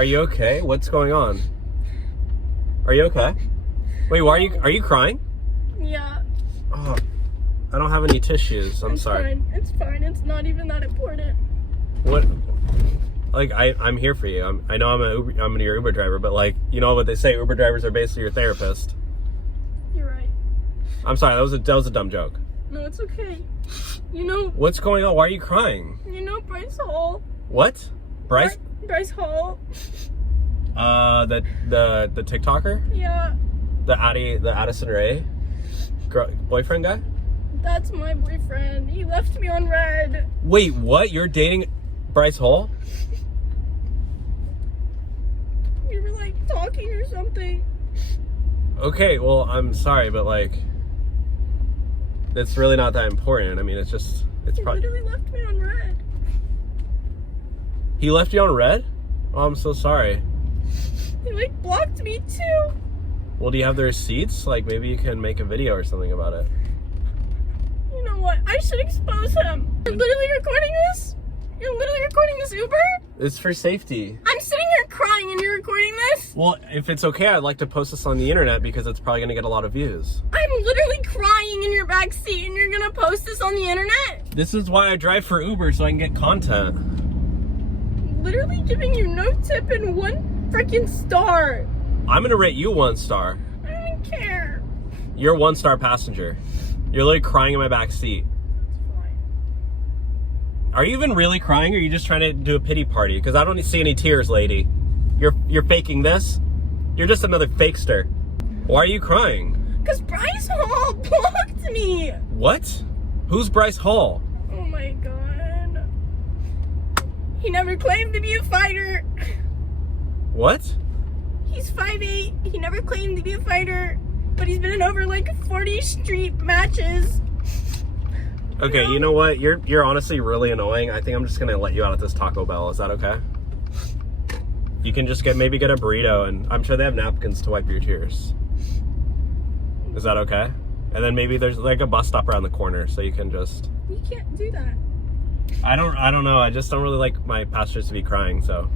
Are you okay? What's going on? Are you okay? Wait, why are you crying? Yeah. Oh, I don't have any tissues. I'm sorry. It's fine. It's not even that important. What? Like, I'm here for you. I know I'm your Uber driver, but like, you know what they say, Uber drivers are basically your therapist. You're right. I'm sorry, that was a dumb joke. No, it's okay. You know... What's going on? Why are you crying? You know Bryce Hall? What? Bryce? Bryce Hall. The TikToker? Yeah. The Addison Rae boyfriend guy? That's my boyfriend. He left me on red. Wait, what? You're dating Bryce Hall? We were like talking or something. Okay, well, I'm sorry, but like, it's really not that important. I mean, it's He probably... literally left me on red. He left you on red? Oh, I'm so sorry. He like blocked me too. Well, do you have the receipts? Like, maybe you can make a video or something about it. You know what? I should expose him. You're literally recording this? You're literally recording this Uber? It's for safety. I'm sitting here crying and you're recording this? Well, if it's okay, I'd like to post this on the internet because it's probably going to get a lot of views. I'm literally crying in your back seat and you're gonna post this on the internet? This is why I drive for Uber, so I can get content. Literally giving you no tip and 1 freaking star. I'm going to rate you 1 star. I don't even care. You're 1-star passenger. You're literally crying in my back seat. It's fine. Are you even really crying, or are you just trying to do a pity party? Because I don't see any tears, lady. You're faking this? You're just another fakester. Why are you crying? Because Bryce Hall blocked me. What? Who's Bryce Hall? Oh my god. He never claimed to be a fighter. What? He's 5'8". He never claimed to be a fighter. But he's been in over like 40 street matches. Okay, you know what? You're honestly really annoying. I think I'm just gonna let you out at this Taco Bell. Is that okay? You can just maybe get a burrito, and I'm sure they have napkins to wipe your tears. Is that okay? And then maybe there's like a bus stop around the corner, so you can just... You can't do that. I don't know. I just don't really like my passengers to be crying, so...